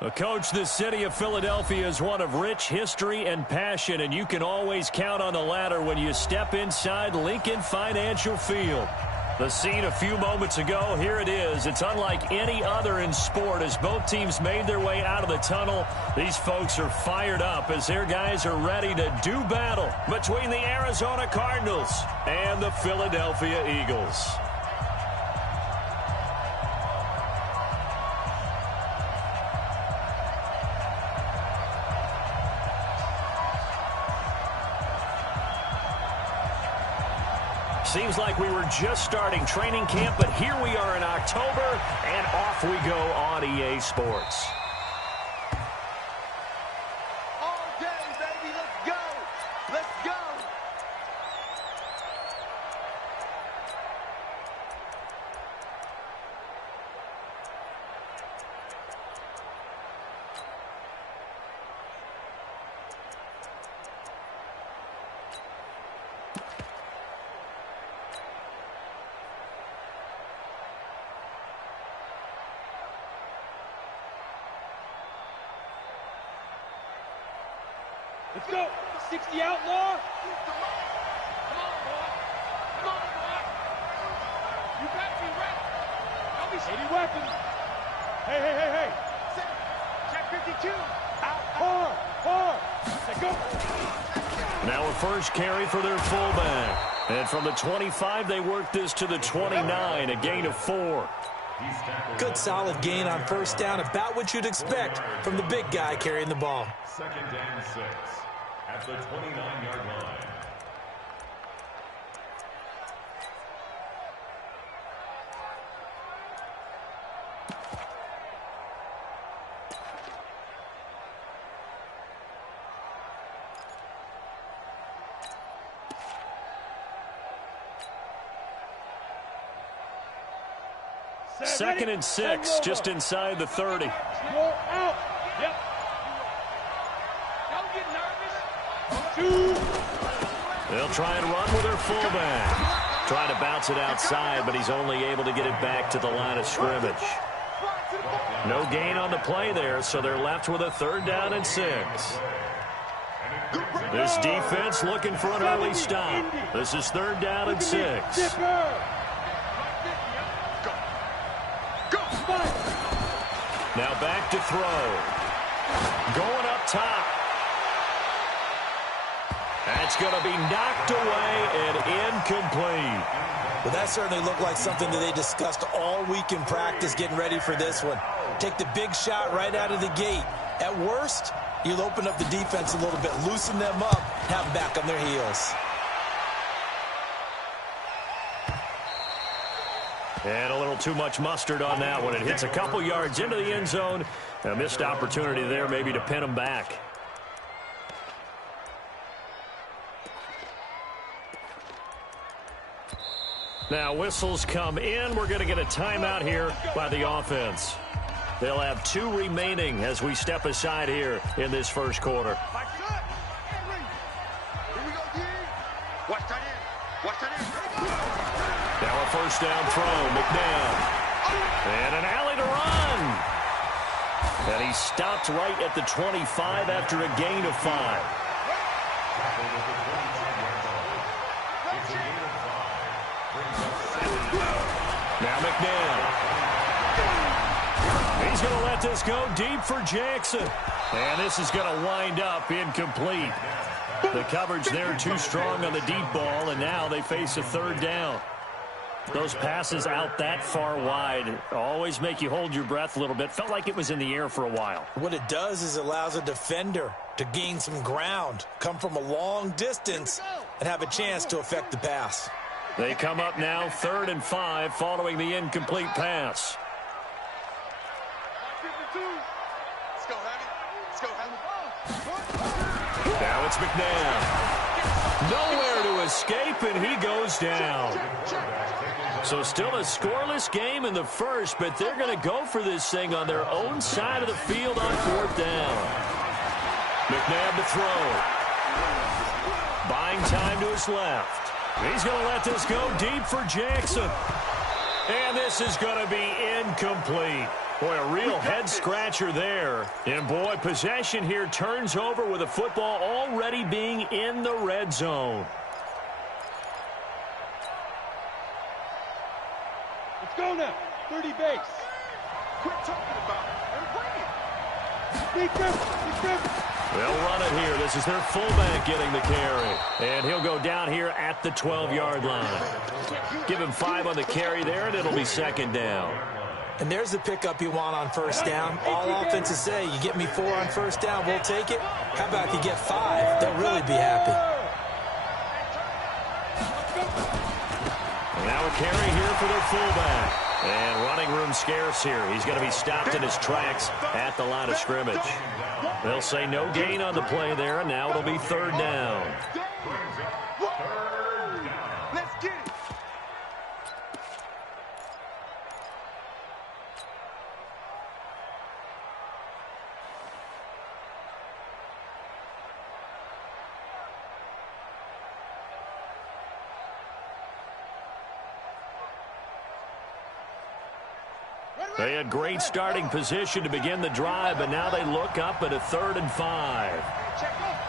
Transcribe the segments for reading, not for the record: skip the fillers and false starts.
Coach, the city of Philadelphia is one of rich history and passion, and you can always count on the ladder when you step inside Lincoln Financial Field. The scene a few moments ago, here it is. It's unlike any other in sport as both teams made their way out of the tunnel. These folks are fired up as their guys are ready to do battle between the Arizona Cardinals and the Philadelphia Eagles. Seems like we were just starting training camp, but here we are in October, and off we go on EA Sports. All day, baby, let's go! Let's go! Let's go. 60 outlaw. Come on, boy. Come on, boy. You better be ready. Don't be 80 weapons. Hey. Check 52. Out. Four. Let's go. Now a first carry for their fullback. And from the 25, they work this to the 29, a gain of 4. Good solid gain on first down, about what you'd expect from the big guy carrying the ball. Second and 6 at the 29-yard line. Second and 6, just inside the 30. Go out. Yep. Don't get nervous. 2. They'll try and run with their fullback. Trying to bounce it outside, but he's only able to get it back to the line of scrimmage. No gain on the play there, so they're left with a 3rd down and 6. This defense looking for an early stop. This is 3rd down and 6. Now back to throw. Going up top. That's going to be knocked away and incomplete. Well, that certainly looked like something that they discussed all week in practice getting ready for this one. Take the big shot right out of the gate. At worst, you'll open up the defense a little bit, loosen them up, have them back on their heels. And a little too much mustard on that one. It hits a couple yards into the end zone. A missed opportunity there maybe to pin them back. Now whistles come in. We're going to get a timeout here by the offense. They'll have 2 remaining as we step aside here in this first quarter. Now a first down throw, McNabb. And an alley to run. And he stopped right at the 25 after a gain of 5. Now McNabb. He's going to let this go deep for Jackson. And this is going to wind up incomplete. The coverage there too strong on the deep ball, and now they face a 3rd down. Those passes out that far wide always make you hold your breath a little bit. Felt like it was in the air for a while. What it does is allows a defender to gain some ground, come from a long distance, and have a chance to affect the pass. They come up now 3rd and 5 following the incomplete pass. Let's go, Heavy. Let's go, Heavy. Now it's McNabb. Nowhere to escape, and he goes down. So still a scoreless game in the first, but they're going to go for this thing on their own side of the field on 4th down. McNabb to throw. Buying time to his left. He's going to let this go deep for Jackson. And this is going to be incomplete. Boy, a real head-scratcher there. And, boy, possession here turns over with a football already being in the red zone. Let's go now. 30 base. Quit talking about it and bring it. Defense. They'll run it here. This is their fullback getting the carry. And he'll go down here at the 12-yard line. Give him 5 on the carry there, and it'll be second down. And there's the pickup you want on first down. All offenses say, you get me 4 on first down, we'll take it. How about if you get 5? They'll really be happy. And now a carry here for their fullback. And running room scarce here. He's going to be stopped in his tracks at the line of scrimmage. They'll say no gain on the play there, and now it'll be third down. Let's get it. They had great starting position to begin the drive, but now they look up at a 3rd and 5. Check right,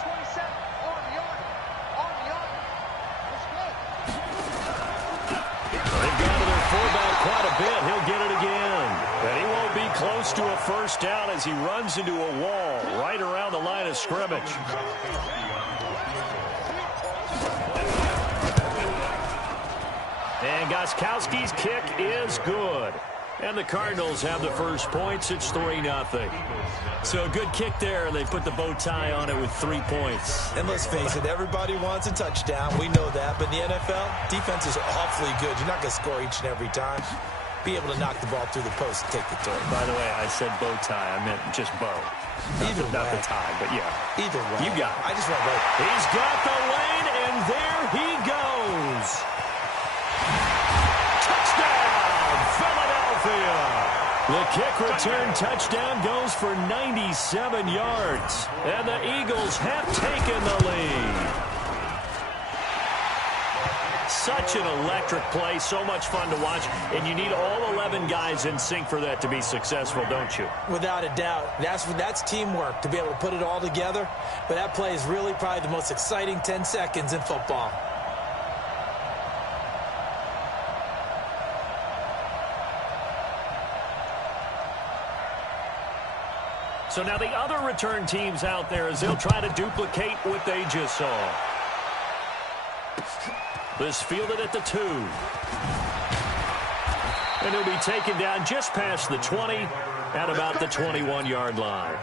27. On the arm. Let's go. They've gone to their fullback quite a bit. He'll get it again. And he won't be close to a first down as he runs into a wall right around the line of scrimmage. And Gostkowski's kick is good. And the Cardinals have the first points. It's 3-0. So a good kick there. They put the bow tie on it with 3 points. And let's face it, everybody wants a touchdown. We know that. But in the NFL, defense is awfully good. You're not going to score each and every time. Be able to knock the ball through the post and take the turn. By the way, I said bow tie. I meant just bow. Not the tie, but yeah. Either way. You got it. I just want both. He's got the lane, and there he goes. Touchdown, Philadelphia. The kick return touchdown goes for 97 yards. And the Eagles have taken the lead. Such an electric play, so much fun to watch, and you need all 11 guys in sync for that to be successful, don't you? Without a doubt. That's teamwork, to be able to put it all together. But that play is really probably the most exciting 10 seconds in football. So now the other return teams out there as they'll try to duplicate what they just saw. This fielded at the 2. And he'll be taken down just past the 20 at about the 21-yard line.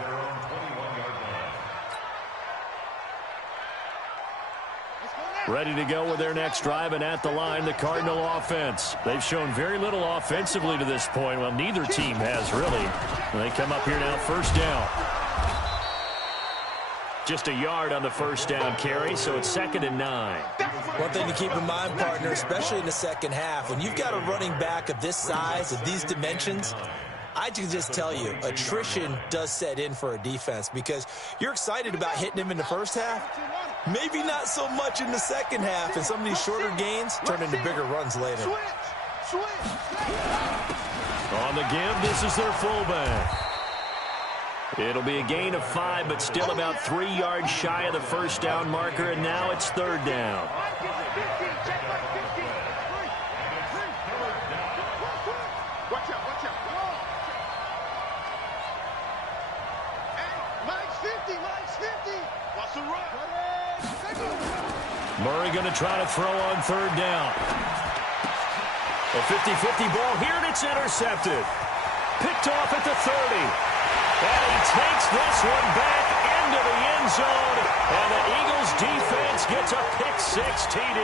Ready to go with their next drive, and at the line, the Cardinal offense. They've shown very little offensively to this point. Well, neither team has really. They come up here now, first down. Just a yard on the first down carry, so it's 2nd and 9. One thing to keep in mind, partner, especially in the second half, when you've got a running back of this size, of these dimensions, I can just tell you, attrition does set in for a defense because you're excited about hitting him in the first half. Maybe not so much in the second half, and some of these shorter gains turn into bigger runs later. On the give, this is their fullback. It'll be a gain of 5, but still about 3 yards shy of the first down marker, and now it's 3rd down. Watch out. Mike's 50. Watch the run. Murray going to try to throw on 3rd down. A 50-50 ball here, and it's intercepted. Picked off at the 30. And he takes this one back into the end zone. And the Eagles defense gets a pick-6 TD.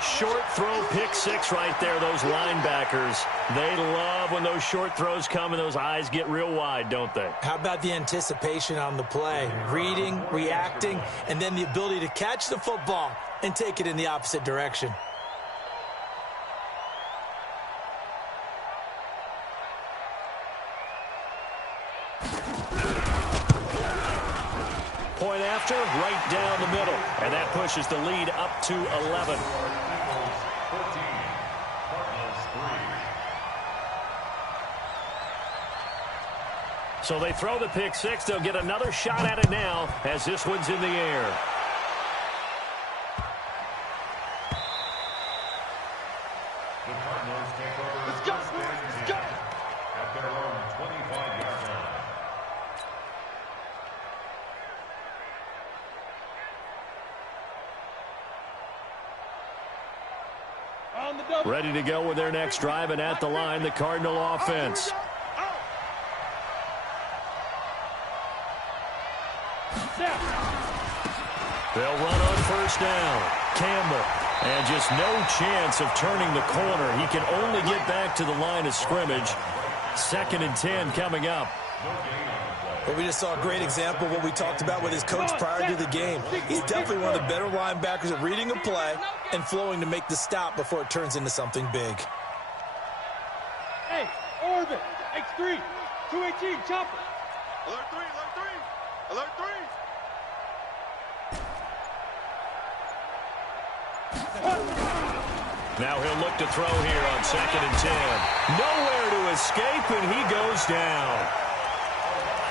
Short throw, pick-6 right there. Those linebackers, they love when those short throws come and those eyes get real wide, don't they? How about the anticipation on the play? Reading, reacting, and then the ability to catch the football and take it in the opposite direction. Point after, right down the middle. And that pushes the lead up to 11. 14, Cardinals 3. So they throw the pick six. They'll get another shot at it now as this one's in the air. The Cardinals take over. Let's go, let's go. At their own 25-yard line. On the double. Ready to go with their next drive, and at the line, the Cardinal offense. They'll run on first down. Campbell. And just no chance of turning the corner. He can only get back to the line of scrimmage. 2nd and 10 coming up. Well, we just saw a great example of what we talked about with his coach prior to the game. He's definitely one of the better linebackers at reading a play and flowing to make the stop before it turns into something big. Hey, orbit. X3. 218. Chopper. Alert 3, alert 3. Alert 3. Now he'll look to throw here on 2nd and 10. Nowhere to escape, and he goes down.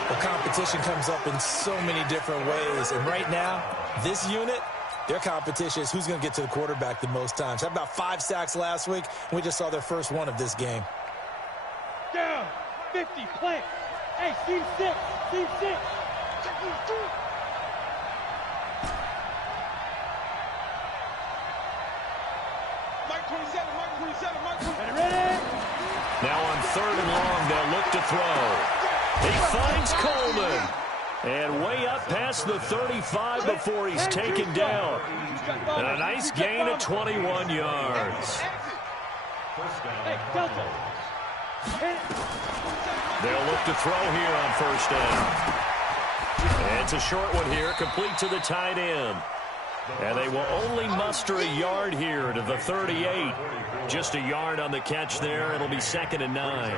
Well, competition comes up in so many different ways. And right now, this unit, their competition is who's going to get to the quarterback the most times. Had about 5 sacks last week, and we just saw their first one of this game. Down. 50. Plant. Hey, seam 6. Seam 6. Mike 27, Mike 27, Mike 27. Ready? Now on 3rd and long, they'll look to throw. He finds Coleman. And way up past the 35 before he's taken down. And a nice gain of 21 yards. Hey, Delta. They'll look to throw here on first down. And it's a short one here, complete to the tight end. And they will only muster a yard here to the 38. Just a yard on the catch there. It'll be 2nd and 9.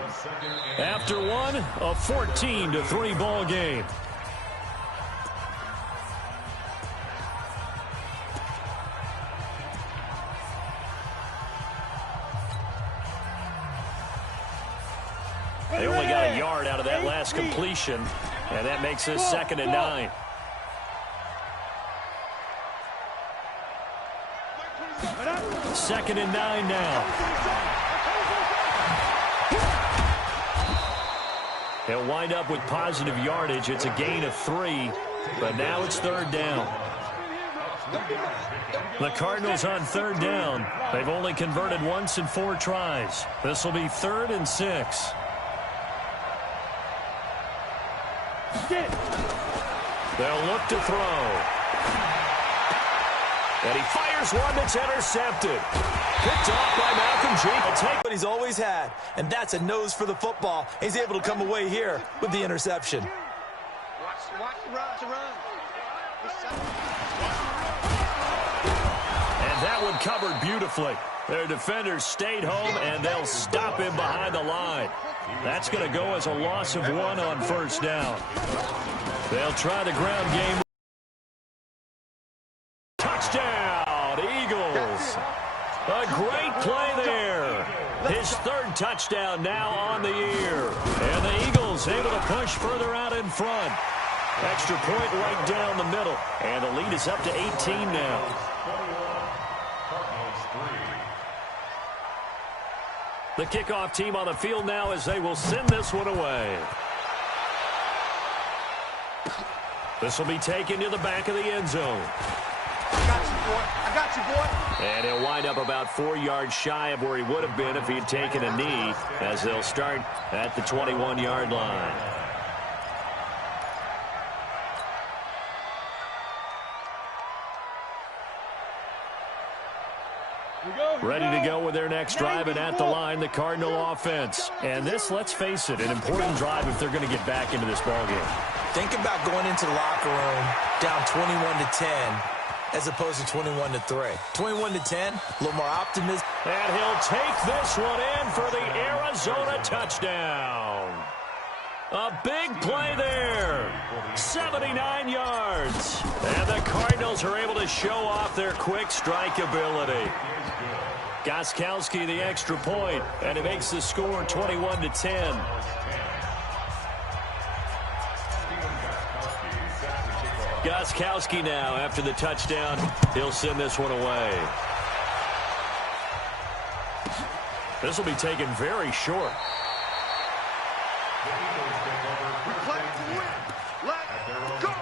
After one, a 14-3 ball game. They only got a yard out of that last completion, and that makes this 2nd and 9. Second and 9 now. He'll wind up with positive yardage. It's a gain of 3, but now it's 3rd down. The Cardinals on 3rd down. They've only converted once in 4 tries. This will be 3rd and 6. They'll look to throw. And he fires one that's intercepted. Picked off by Malcolm G. He'll take what he's always had, and that's a nose for the football. He's able to come away here with the interception. Watch the run. And that one covered beautifully. Their defenders stayed home, and they'll stop him behind the line. That's going to go as a loss of 1 on first down. They'll try the ground game. Touchdown, Eagles. A great play there. His 3rd touchdown now on the year. And the Eagles able to push further out in front. Extra point right down the middle. And the lead is up to 18 now. The kickoff team on the field now as they will send this one away. This will be taken to the back of the end zone. I got you, boy. And he'll wind up about 4 yards shy of where he would have been if he had taken a knee, as they'll start at the 21-yard line. Ready to go with their next drive, and at the line, the Cardinal offense. And this, let's face it, an important drive if they're going to get back into this ballgame. Think about going into the locker room down 21-10 as opposed to 21-3. 21-10, a little more optimism. And he'll take this one in for the Arizona touchdown. A big play there. 79 yards. And the Cardinals are able to show off their quick strike ability. Gostkowski the extra point, and it makes the score 21-10. Gostkowski now after the touchdown. He'll send this one away. This will be taken very short. We play to win. Let's go.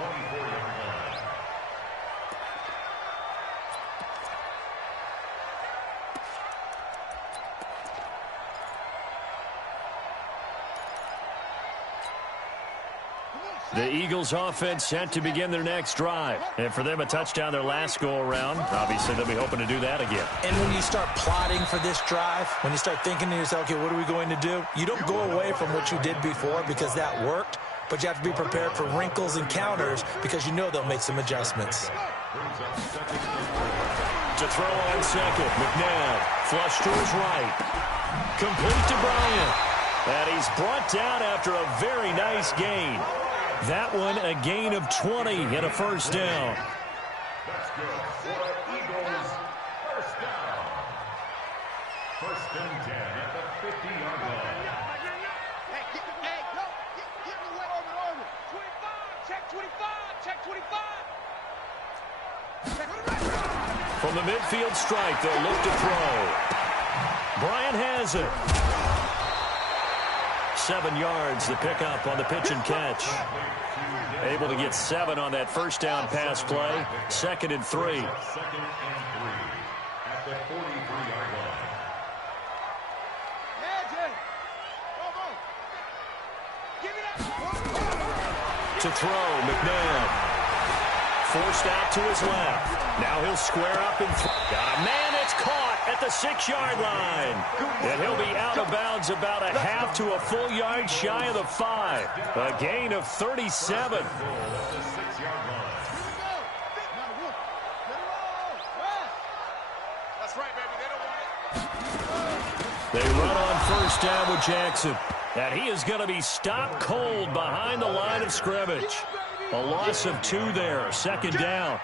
The Eagles offense set to begin their next drive. And for them, a touchdown their last go-around. Obviously, they'll be hoping to do that again. And when you start plotting for this drive, when you start thinking to yourself, okay, what are we going to do? You don't go away from what you did before because that worked, but you have to be prepared for wrinkles and counters because you know they'll make some adjustments. To throw on second, McNabb, flush to his right. Complete to Bryant. And he's brought down after a very nice gain. That one, a gain of 20 and a first down. That's good for Eagles. First down. First and 10 at the 50-yard line. Hey, get me way over. 25, check 25, check 25. From the midfield strike, they'll look to throw. Bryant has it. 7 yards, the pickup on the pitch and catch. Able to get 7 on that first down pass play. 2nd and 3. 2nd and 3 at the 43-yard line. To throw, McNabb. Forced out to his left. Now he'll square up and got a man. It's caught at the 6-yard line. And he'll be out of bounds about a half to a full yard shy of the 5. A gain of 37. That's right, baby. They don't want it. They run on first down with Jackson. And he is going to be stopped cold behind the line of scrimmage. A loss of 2 there. 2nd down.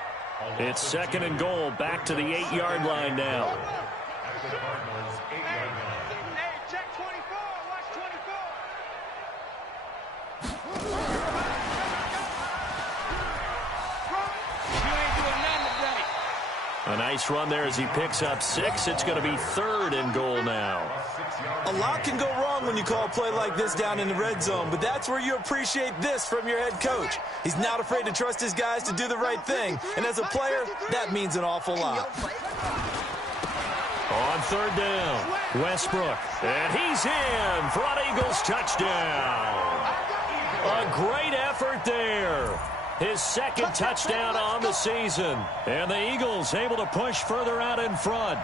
It's 2nd and goal. Back to the 8-yard line now. At the Cardinals' 8-yard line. Hey, check 24. Watch 24. You ain't doing nothing today. A nice run there as he picks up 6. It's going to be 3rd and goal now. A lot can go wrong when you call a play like this down in the red zone, but that's where you appreciate this from your head coach. He's not afraid to trust his guys to do the right thing, and as a player, that means an awful lot. On 3rd down, Westbrook, and he's in for an Eagles touchdown. A great effort there. His 2nd touchdown on the season, and the Eagles able to push further out in front.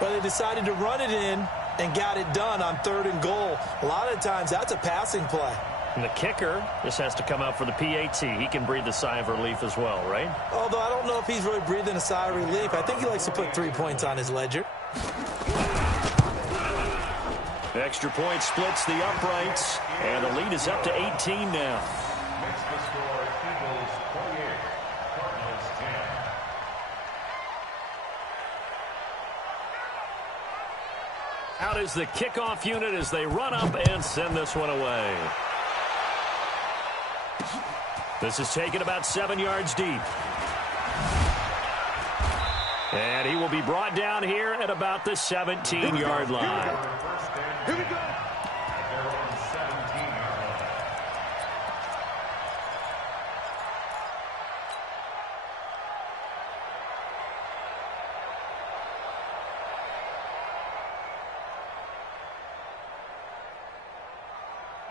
But they decided to run it in and got it done on 3rd and goal. A lot of times, that's a passing play. And the kicker just has to come out for the PAT. He can breathe a sigh of relief as well, right? Although I don't know if he's really breathing a sigh of relief. I think he likes to put 3 points on his ledger. Extra point splits the uprights, and the lead is up to 18 now. Makes the score Eagles 28, Cardinals 10. Out is the kickoff unit as they run up and send this one away. This is taken about 7 yards deep. And he will be brought down here at about the 17-yard line. Here we go. At their own 17-yard line.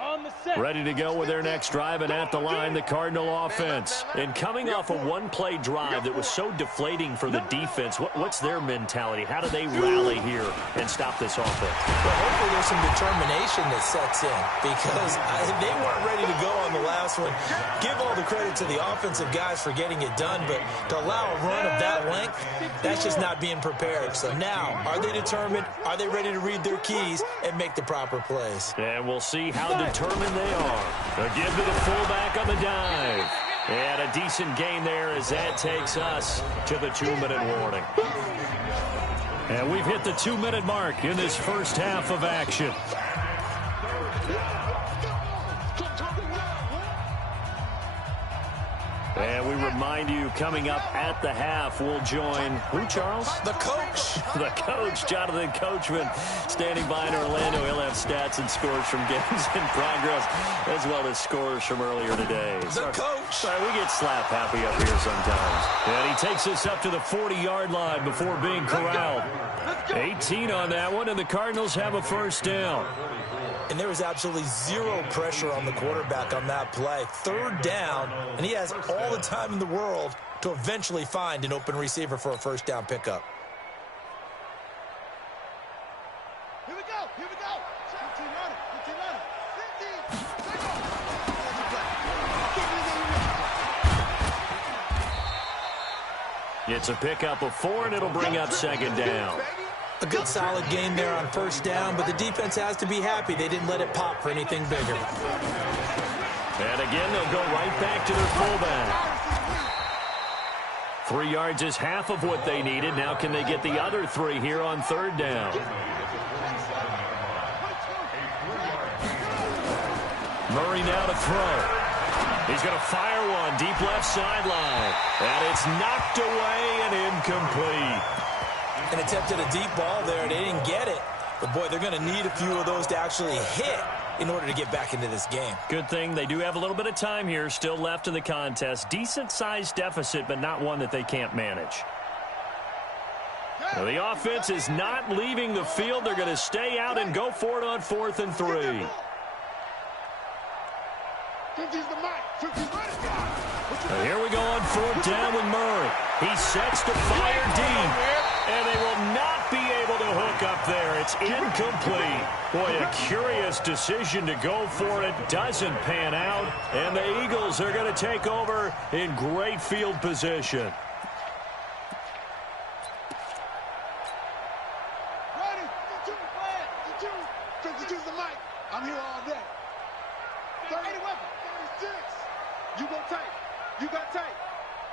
On the set. Ready to go with their next drive, and at the line, the Cardinal offense. And coming off a one-play drive that was so deflating for the defense, what's their mentality? How do they rally here and stop this offense? Well, hopefully there's some determination that sets in because they weren't ready to go on the last one. Give all the credit to the offensive guys for getting it done, but to allow a run of that length, that's just not being prepared. So now, are they determined? Are they ready to read their keys and make the proper plays? And we'll see how determined they are. A give to the fullback on the dive. And a decent gain there as that takes us to the 2-minute warning. And we've hit the 2-minute mark in this first half of action. And we remind remind you, coming up at the half, we'll join who, Charles? The coach. The coach, Jonathan Coachman, standing by in Orlando. He'll have stats and scores from games in progress, as well as scores from earlier today. The coach. Sorry, we get slap happy up here sometimes. And he takes us up to the 40-yard line before being corralled. 18 on that one, and the Cardinals have a first down. And there was absolutely zero pressure on the quarterback on that play. Third down, and he has all the time in the world to eventually find an open receiver for a first down pickup. Here we go. Here we go. 15 running. 15 running. 15. It's a pickup of 4, and it'll bring up second down. A good solid game there on first down, but the defense has to be happy they didn't let it pop for anything bigger. And again, they'll go right back to their fullback. 3 yards is half of what they needed. Now can they get the other 3 here on third down? Murray now to throw. He's going to fire one deep left sideline. And it's knocked away and incomplete. And attempted a deep ball there. They didn't get it. But, boy, they're going to need a few of those to actually hit in order to get back into this game. Good thing they do have a little bit of time here still left in the contest. Decent-sized deficit, but not one that they can't manage. Now, the offense is not leaving the field. They're going to stay out and go for it on 4th and 3. And here we go on 4th down with Murray. He sets to fire deep. And they will not be able to hook up there. It's incomplete. Boy, a curious decision to go for it. Doesn't pan out. And the Eagles are going to take over in great field position. Ready? 52's the mic. I'm here all day. 30 weapon. 36. You go tight. You got tight.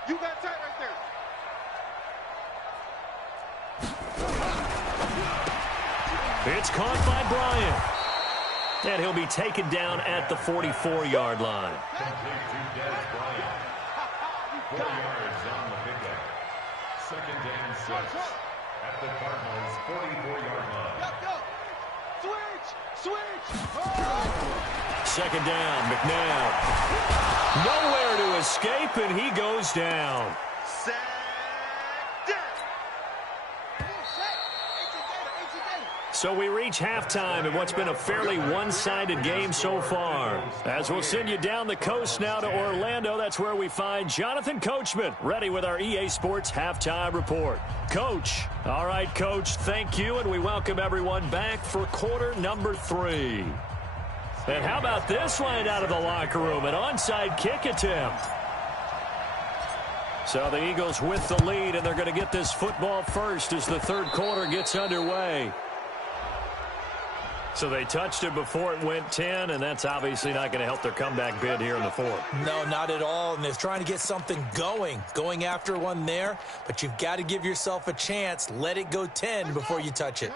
You got tight right there. It's caught by Bryant. And he'll be taken down at the 44-yard line. 4 yards on the pickup. Second and 6 at the Cardinals' 44-yard line. Go. Switch. Second down, McNabb. Nowhere to escape, and he goes down. Set. So we reach halftime in what's been a fairly one-sided game so far. As we'll send you down the coast now to Orlando, that's where we find Jonathan Coachman, ready with our EA Sports Halftime Report. Coach. All right, Coach, thank you, and we welcome everyone back for quarter number 3. And how about this line out of the locker room? An onside kick attempt. So the Eagles with the lead, and they're going to get this football first as the third quarter gets underway. So they touched it before it went 10, and that's obviously not going to help their comeback bid here in the fourth. No, not at all. And they're trying to get something going after one there. But you've got to give yourself a chance. Let it go 10 before you touch it.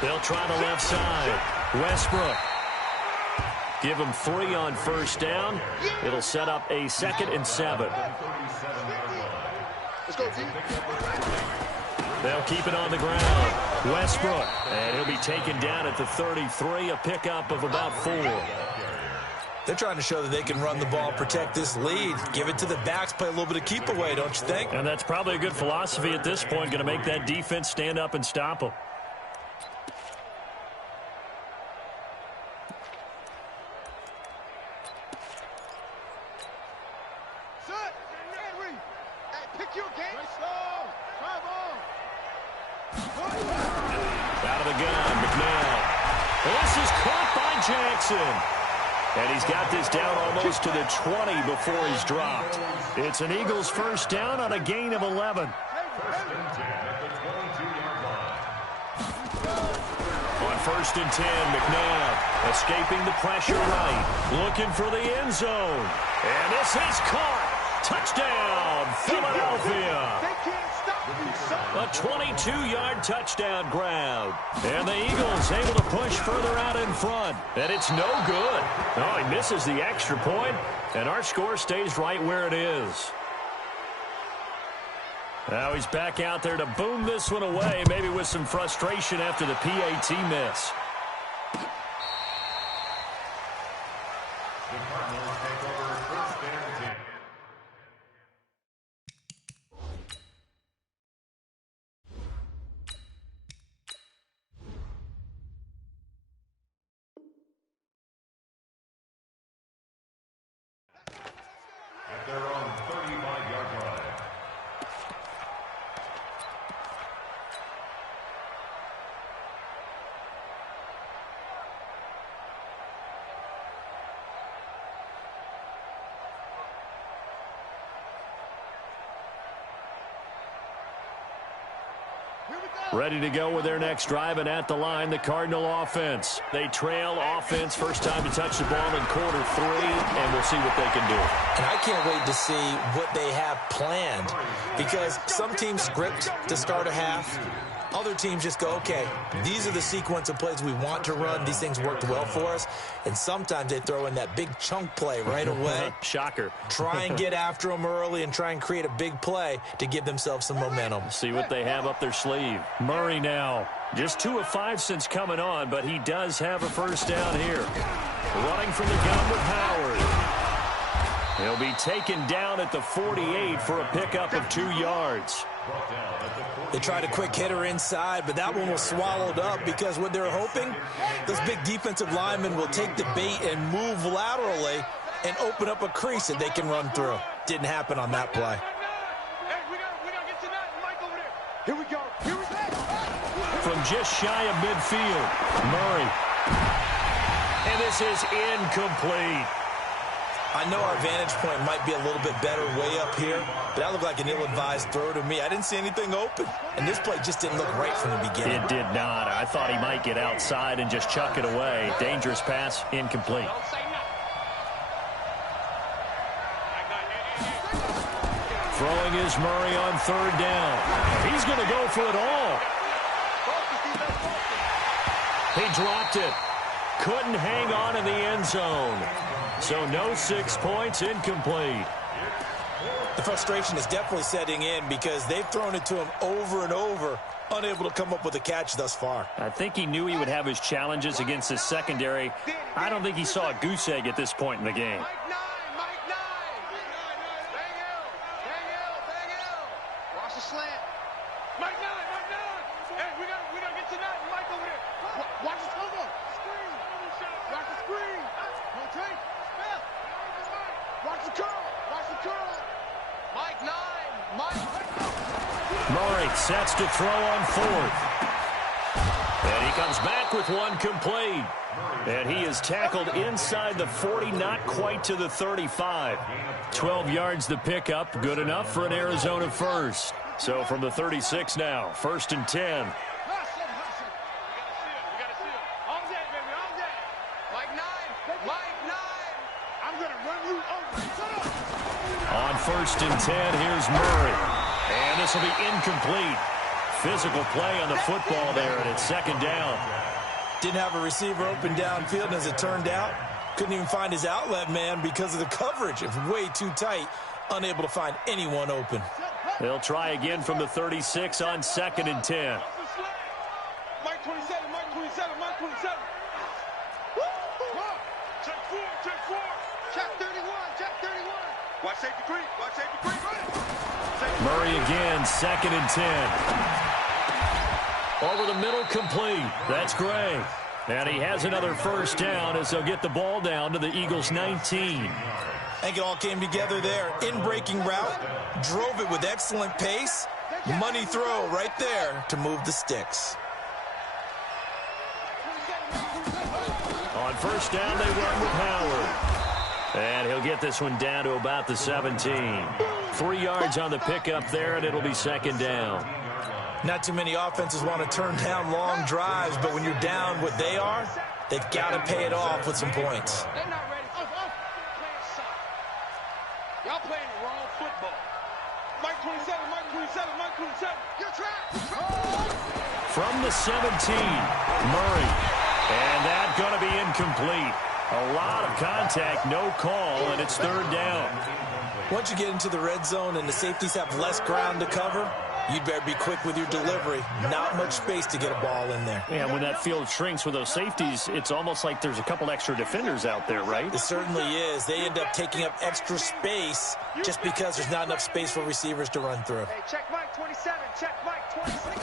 They'll try the left side. Westbrook. Give them 3 on first down. It'll set up a 2nd and 7. Let's go, team. They'll keep it on the ground. Westbrook. And he'll be taken down at the 33, a pickup of about 4. They're trying to show that they can run the ball, protect this lead, give it to the backs, play a little bit of keep away, don't you think? And that's probably a good philosophy at this point, going to make that defense stand up and stop them. Out of the gun, McNabb. This is caught by Jackson. And he's got this down almost to the 20 before he's dropped. It's an Eagles first down on a gain of 11. First and 10 at the 22-yard line. On first and 10, McNabb escaping the pressure right. Looking for the end zone. And this is caught. Touchdown, Philadelphia. They can't A 22-yard touchdown grab. And the Eagles able to push further out in front. And it's no good. Oh, he misses the extra point, and our score stays right where it is. Now he's back out there to boom this one away, maybe with some frustration after the PAT miss. The Cardinals take over first and 10. At their own 35-yard line. Ready to go with their next drive, and at the line, the Cardinal offense. They trail offense, first time to touch the ball in quarter 3, and we'll see what they can do. And I can't wait to see what they have planned, because some teams script to start a half. Other teams just go, okay, these are the sequence of plays we want to run. These things worked well for us. And sometimes they throw in that big chunk play right away. Shocker. Try and get after them early and try and create a big play to give themselves some momentum. See what they have up their sleeve. Murray now. Just 2 of 5 since coming on, but he does have a first down here. Running from the gun with Howard. He'll be taken down at the 48 for a pickup of 2 yards. They tried a quick hitter inside, but that one was swallowed up because what they're hoping, those big defensive linemen will take the bait and move laterally and open up a crease that they can run through. Didn't happen on that play. Here we go. Here we go. From just shy of midfield, Murray. And this is incomplete. I know our vantage point might be a little bit better way up here, but that looked like an ill-advised throw to me. I didn't see anything open, and this play just didn't look right from the beginning. It did not. I thought he might get outside and just chuck it away. Dangerous pass, incomplete. Throwing is Murray on 3rd down. He's going to go for it all. He dropped it. Couldn't hang on in the end zone. So no 6 points, incomplete. The frustration is definitely setting in because they've thrown it to him over and over, unable to come up with a catch thus far. I think he knew he would have his challenges against his secondary. I don't think he saw a goose egg at this point in the game. Watch the slant. Mike 9. Hey, we gotta get to that. Mike over there. Watch the cover. Screen. Watch the screen. No take. Watch the curl. Watch the curl. Mike 9. Murray sets to throw on 4th. And he comes back with one complete. And he is tackled inside the 40, not quite to the 35. 12 yards the pickup, good enough for an Arizona first. So from the 36 now, 1st and 10. On 1st and 10, here's Murray. And this will be incomplete. Physical play on the football there, and it's 2nd down. Didn't have a receiver open downfield, and as it turned out, couldn't even find his outlet man because of the coverage. It was way too tight, unable to find anyone open. They'll try again from the 36 on 2nd and 10. Mike 27, Mike 27, Mike 27. Check 4, check 4. Check 31, check 31. Watch safety creep, watch safety creep. Murray again, 2nd and 10. Over the middle, complete. That's Gray. And he has another first down as they'll get the ball down to the Eagles' 19. I think it all came together there. In-breaking route, drove it with excellent pace. Money throw right there to move the sticks. On first down, they run with Howard. And he'll get this one down to about the 17. 3 yards on the pickup there, and it'll be 2nd down. Not too many offenses want to turn down long drives, but when you're down what they are, they've got to pay it off with some points. They're not ready. Y'all playing the wrong football. Mike 27, Mike 27, Mike 27. You're trapped. From the 17, Murray. And that's going to be incomplete. A lot of contact, no call, and it's third down. Once you get into the red zone and the safeties have less ground to cover, you'd better be quick with your delivery. Not much space to get a ball in there. Yeah, when that field shrinks with those safeties, it's almost like there's a couple extra defenders out there, right? It certainly is. They end up taking up extra space just because there's not enough space for receivers to run through. Hey, check Mike 27, check Mike 26.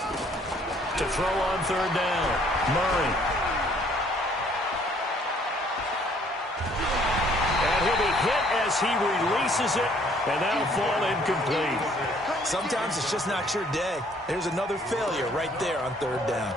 To throw on third down, Murray. And he'll be hit as he releases it, and that'll fall incomplete. Sometimes it's just not your day. There's another failure right there on third down.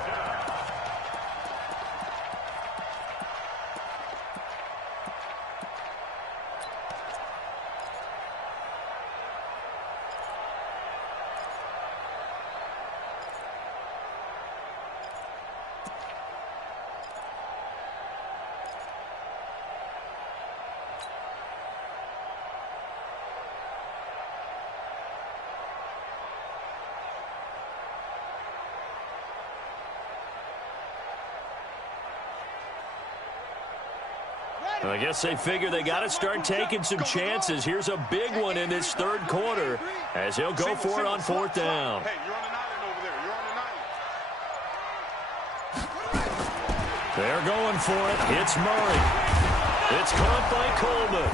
I guess they figure they got to start taking some chances. Here's a big one in this third quarter as he'll go for it on fourth down. Hey, you're on an island over there. You're on an island. They're going for it. It's Murray. It's caught by Coleman.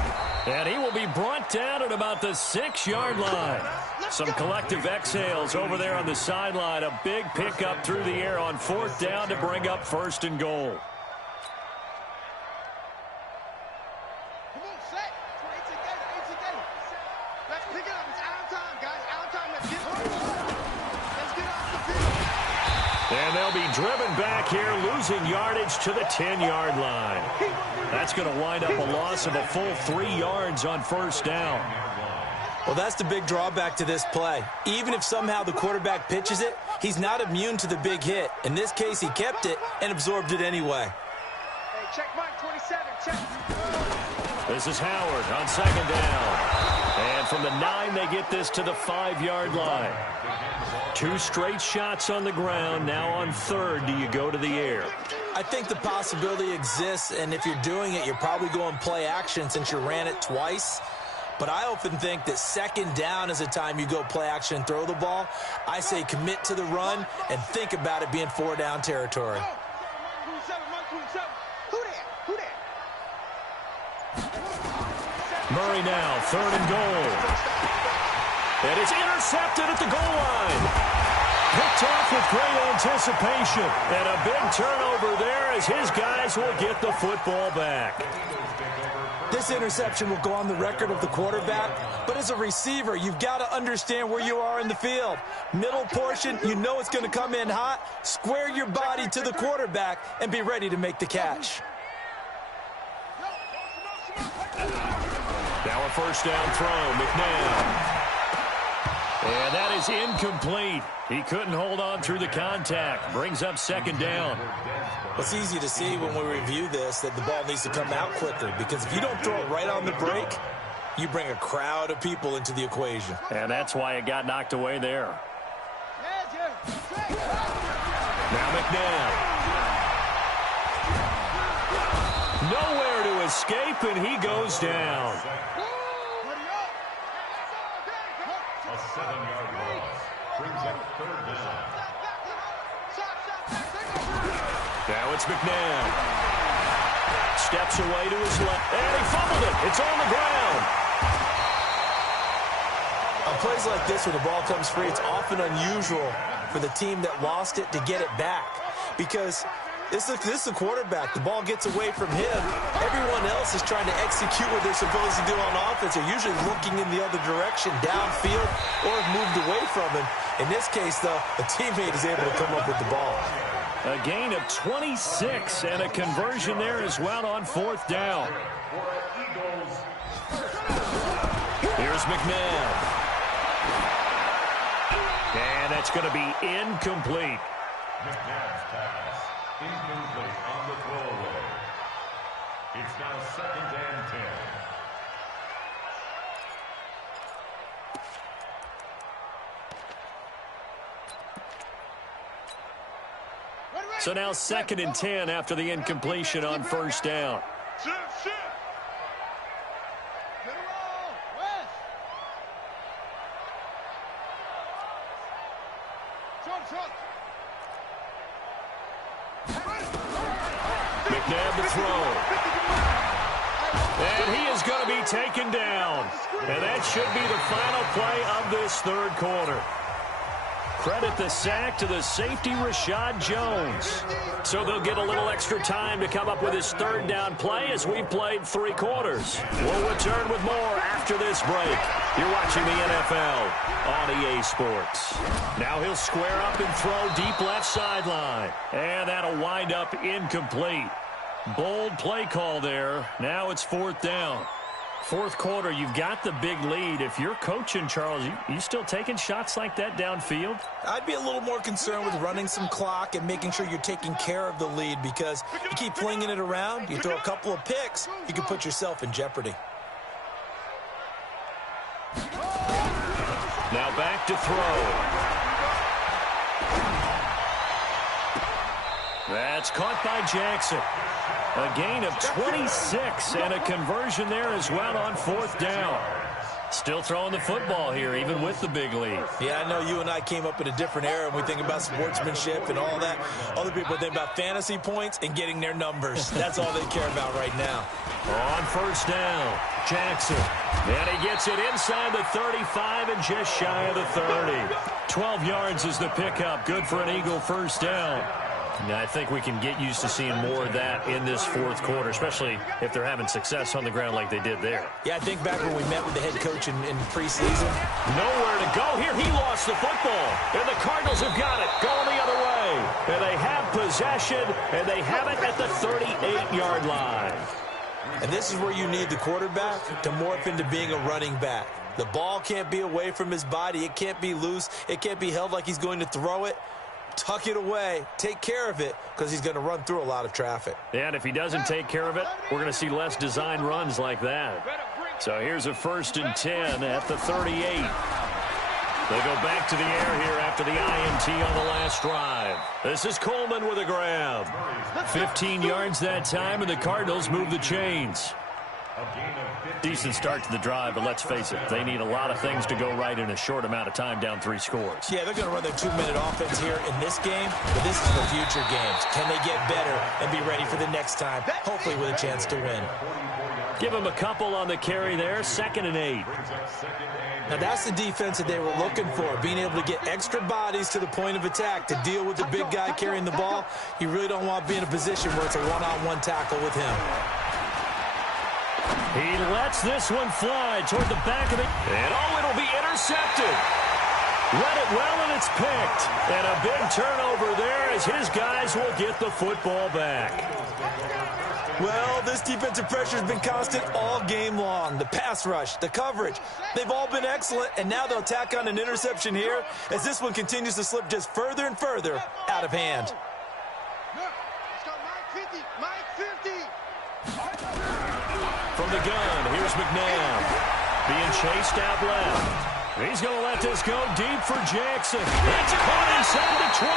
And he will be brought down at about the 6-yard line. Some collective exhales over there on the sideline. A big pickup through the air on fourth down to bring up first and goal. And they'll be driven back here, losing yardage to the 10-yard line. That's going to wind up a loss of a full 3 yards on first down. Well, that's the big drawback to this play. Even if somehow the quarterback pitches it, he's not immune to the big hit. In this case, he kept it and absorbed it anyway. Hey, check Mike 27, check. This is Howard on second down. And from the 9, they get this to the 5-yard line. 2 straight shots on the ground. Now on third, do you go to the air? I think the possibility exists, and if you're doing it, you're probably going play action since you ran it twice. But I often think that second down is a time you go play action and throw the ball. I say commit to the run and think about it being 4-down territory. Murray now, third and goal. And it's intercepted at the goal line. Picked off with great anticipation. And a big turnover there as his guys will get the football back. This interception will go on the record of the quarterback, but as a receiver, you've got to understand where you are in the field. Middle portion, you know it's going to come in hot. Square your body to the quarterback and be ready to make the catch. Now a first down throw, McNabb. And that is incomplete. He couldn't hold on through the contact. Brings up second down. It's easy to see when we review this that the ball needs to come out quicker, because if you don't throw it right on the break, you bring a crowd of people into the equation. And that's why it got knocked away there. Now McNabb. Nowhere to escape, and he goes down. A 7-yard loss brings up third down. Now it's McNabb. Steps away to his left. And he fumbled it. It's on the ground. On plays like this, when the ball comes free, it's often unusual for the team that lost it to get it back. Because this is the quarterback. The ball gets away from him. Everyone else is trying to execute what they're supposed to do on offense. They're usually looking in the other direction, downfield, or have moved away from him. In this case, though, a teammate is able to come up with the ball. A gain of 26 and a conversion there as well on fourth down. Here's McNabb. And that's going to be incomplete. McNabb's pass incomplete on the throwaway. It's now second and 10. So now 2nd and 10 after the incompletion on first down. McNabb to throw. And he is going to be taken down. And that should be the final play of this third quarter. Credit the sack to the safety, Rashad Jones. So they'll get a little extra time to come up with his third down play as we played 3 quarters. We'll return with more after this break. You're watching the NFL on EA Sports. Now he'll square up and throw deep left sideline. And that'll wind up incomplete. Bold play call there. Now it's 4th down. 4th quarter, you've got the big lead. If you're coaching, Charles, you still taking shots like that downfield? I'd be a little more concerned with running some clock and making sure you're taking care of the lead, because you keep flinging it around, you throw a couple of picks, you can put yourself in jeopardy. Now back to throw. That's caught by Jackson. A gain of 26 and a conversion there as well on 4th down. Still throwing the football here, even with the big lead. Yeah, I know you and I came up in a different era, and we think about sportsmanship and all that. Other people think about fantasy points and getting their numbers. That's all they care about right now. On 1st down, Jackson. And he gets it inside the 35 and just shy of the 30. 12 yards is the pickup. Good for an Eagle 1st down. Now, I think we can get used to seeing more of that in this 4th quarter, especially if they're having success on the ground like they did there. Yeah, I think back when we met with the head coach in preseason. Nowhere to go here. He lost the football, and the Cardinals have got it going the other way. And they have possession, and they have it at the 38-yard line. And this is where you need the quarterback to morph into being a running back. The ball can't be away from his body. It can't be loose. It can't be held like he's going to throw it. Tuck it away, take care of it, because he's going to run through a lot of traffic. And if he doesn't take care of it, we're going to see less design runs like that. So here's a 1st and 10 at the 38. They go back to the air here after the INT on the last drive. This is Coleman with a grab. 15 yards that time, and the Cardinals move the chains. Decent start to the drive, but let's face it, they need a lot of things to go right in a short amount of time, down 3 scores. Yeah, they're going to run their 2-minute offense here in this game, but this is for future games. Can they get better and be ready for the next time, hopefully with a chance to win? Give them a couple on the carry there, 2nd and 8. Now that's the defense that they were looking for, being able to get extra bodies to the point of attack to deal with the big guy carrying the ball. You really don't want to be in a position where it's a one-on-one tackle with him. He lets this one fly toward the back of it. And, oh, it'll be intercepted. Read it well, and it's picked. And a big turnover there as his guys will get the football back. Well, this defensive pressure has been constant all game long. The pass rush, the coverage, they've all been excellent, and now they'll tack on an interception here as this one continues to slip just further and further out of hand. From the gun, here's McNabb. Being chased out left. He's going to let this go deep for Jackson. That's caught inside the 20.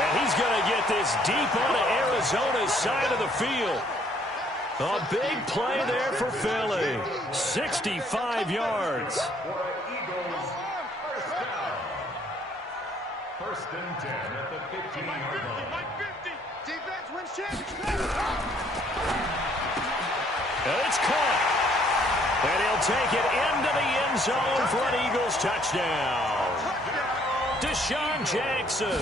And he's going to get this deep onto Arizona's side of the field. A big play there for Philly. 65 yards. First and 10 at the 15-yard line. Defense wins championship. And it's caught. And he'll take it into the end zone for an Eagles touchdown. Deshaun Jackson,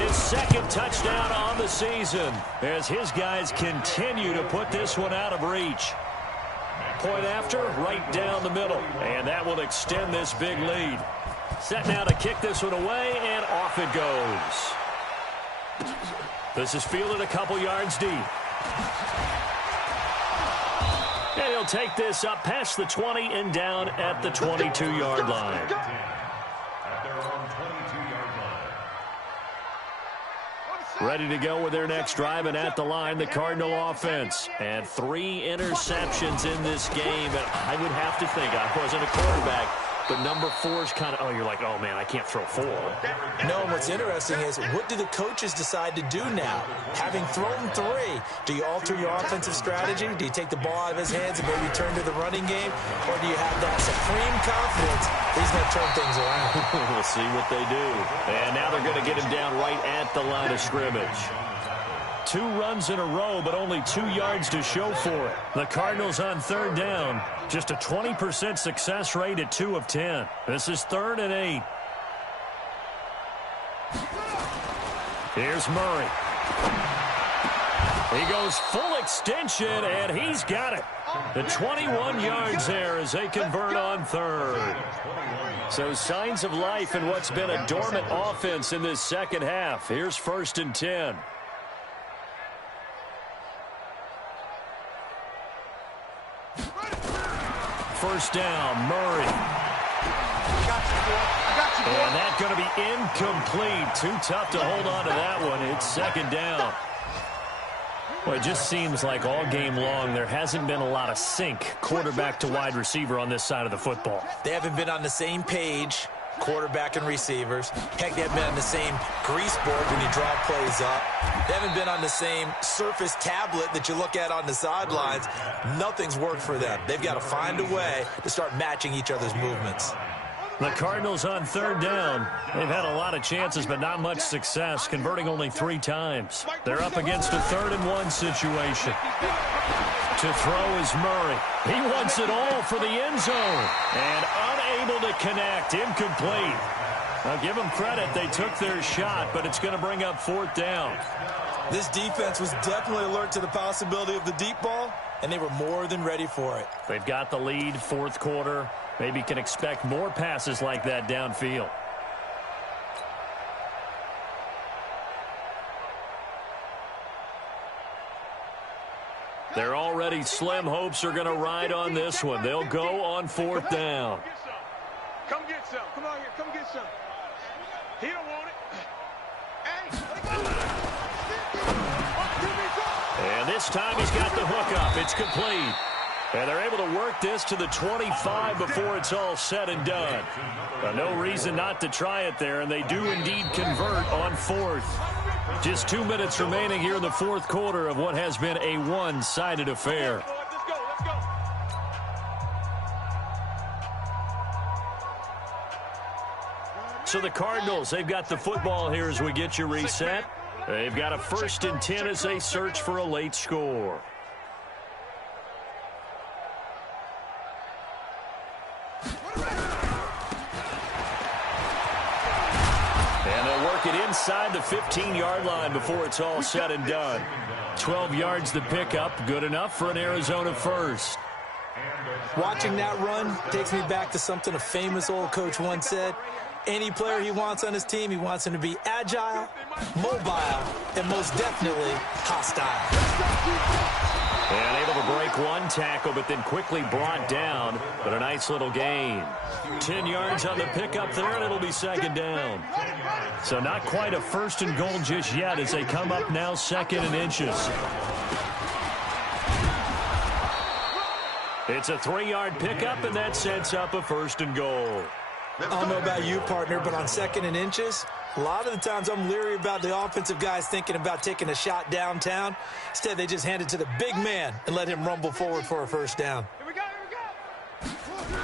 his 2nd touchdown on the season as his guys continue to put this one out of reach. Point after, right down the middle. And that will extend this big lead. Set now to kick this one away, and off it goes. This is fielded a couple yards deep. And he'll take this up past the 20 and down at the 22-yard line. At their own 22-yard line. Ready to go with their next drive, and at the line, the Cardinal offense. And 3 interceptions in this game. And I would have to think, I wasn't a quarterback, but number 4 is kind of, you're like, oh, man, I can't throw 4. No, and what's interesting is, what do the coaches decide to do now? Having thrown 3, do you alter your offensive strategy? Do you take the ball out of his hands and maybe turn to the running game? Or do you have that supreme confidence that he's going to turn things around? We'll see what they do. And now they're going to get him down right at the line of scrimmage. 2 runs in a row, but only 2 yards to show for it. The Cardinals on 3rd down. Just a 20% success rate at 2 of 10. This is 3rd and 8. Here's Murray. He goes full extension, and he's got it. The 21 yards there as they convert on 3rd. So signs of life in what's been a dormant offense in this second half. Here's 1st and 10. First down, Murray. And that's going to be incomplete. Too tough to hold on to that one. It's 2nd down. Well, it just seems like all game long there hasn't been a lot of sync quarterback to wide receiver on this side of the football. They haven't been on the same page, quarterback and receivers. Heck, they haven't been on the same grease board when you draw plays up. They haven't been on the same surface tablet that you look at on the sidelines. Nothing's worked for them. They've got to find a way to start matching each other's movements. The Cardinals on 3rd down. They've had a lot of chances, but not much success, converting only 3 times. They're up against a 3rd and 1 situation. To throw is Murray. He wants it all for the end zone. And unable to connect. Incomplete. Now, give them credit. They took their shot, but it's going to bring up 4th down. This defense was definitely alert to the possibility of the deep ball, and they were more than ready for it. They've got the lead, 4th quarter. Maybe can expect more passes like that downfield. They're already slim hopes are going to ride on this one. They'll go on 4th down. Come get some. Come on here. Come get some. He don't want it. And this time he's got the hook up. It's complete. And they're able to work this to the 25 before it's all said and done. No reason not to try it there, and they do indeed convert on 4th. Just 2 minutes remaining here in the 4th quarter of what has been a one-sided affair. Let's go. Let's go. So the Cardinals, they've got the football here as we get you reset. They've got a 1st and 10 as they search for a late score. And they'll work it inside the 15-yard line before it's all said and done. 12 yards the pickup, good enough for an Arizona 1st. Watching that run takes me back to something a famous old coach once said. Any player he wants on his team, he wants him to be agile, mobile, and most definitely hostile. And able to break one tackle, but then quickly brought down. But a nice little gain. 10 yards on the pickup there, and it'll be 2nd down. So not quite a 1st and goal just yet as they come up now 2nd and inches. It's a 3-yard pickup, and that sets up a 1st and goal. I don't know about you, partner, but on 2nd and inches, a lot of the times I'm leery about the offensive guys thinking about taking a shot downtown. Instead, they just hand it to the big man and let him rumble forward for a 1st down. Here we go.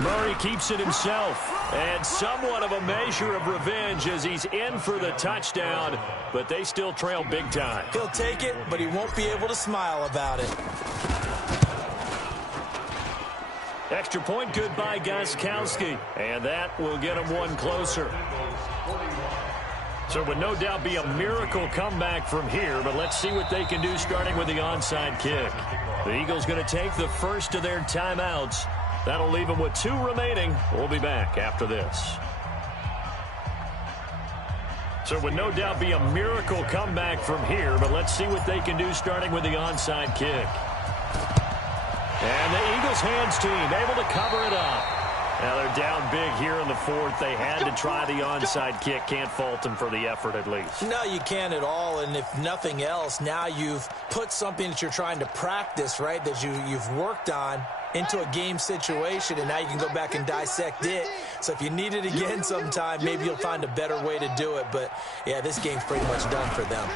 Murray keeps it himself, and somewhat of a measure of revenge as he's in for the touchdown, but they still trail big time. He'll take it, but he won't be able to smile about it. Extra point good by Gostkowski, and that will get him one closer. So it would no doubt be a miracle comeback from here, but let's see what they can do starting with the onside kick. The Eagles going to take the first of their timeouts. That'll leave them with 2 remaining. We'll be back after this. So it would no doubt be a miracle comeback from here, but let's see what they can do starting with the onside kick. And the Eagles hands team able to cover it up. Now they're down big here in the 4th. They had to try the onside kick. Can't fault them for the effort at least. No, you can't at all. And if nothing else, now you've put something that you're trying to practice, right, that you've worked on into a game situation, and now you can go back and dissect it. So if you need it again sometime, maybe you'll find a better way to do it. But, yeah, this game's pretty much done for them.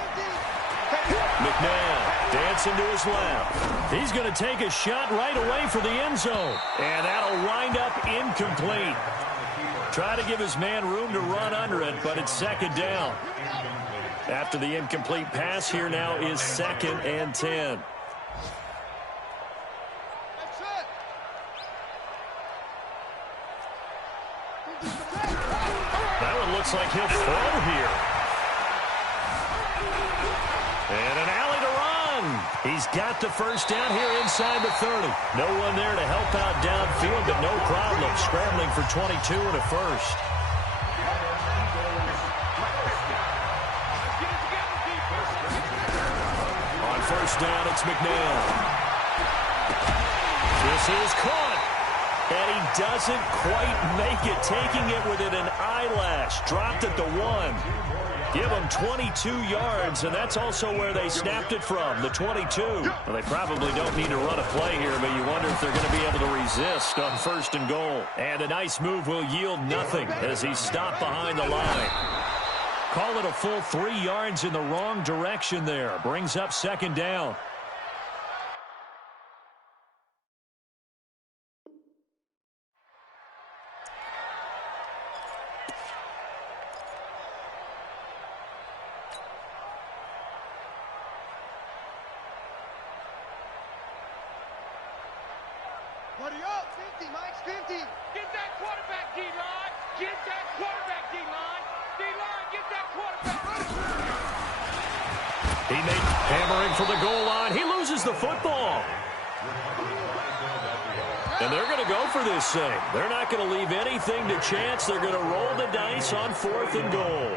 McNabb dancing to his left. He's going to take a shot right away for the end zone. And that'll wind up incomplete. Try to give his man room to run under it, but it's second down. After the incomplete pass, here now is 2nd and 10. That one looks like he'll throw here. And an alley to run. He's got the first down here inside the 30. No one there to help out downfield, but no problem. Scrambling for 22 and a first. On first down, it's McNabb. This is caught. And he doesn't quite make it, taking it within an eyelash. Dropped at the 1. Give them 22 yards, and that's also where they snapped it from, the 22. Well, they probably don't need to run a play here, but you wonder if they're going to be able to resist on 1st and goal. And a nice move will yield nothing as he's stopped behind the line. Call it a full 3 yards in the wrong direction there. Brings up 2nd down. Buddy up, 50, Mike, 50. Get that quarterback, D-line. Get that quarterback, D-line. D-line, get that quarterback. Teammate hammering for the goal line. He loses the football. And they're going to go for this thing. They're not going to leave anything to chance. They're going to roll the dice on 4th and goal.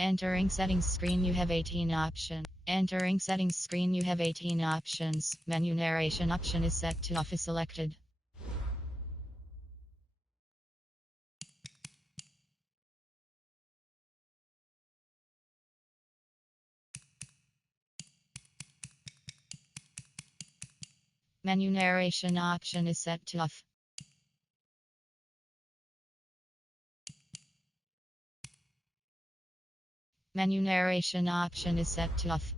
Entering settings screen, you have 18 option. Entering settings screen, you have 18 options. Menu narration option is set to off is selected. Menu narration option is set to off. Menu narration option is set to off.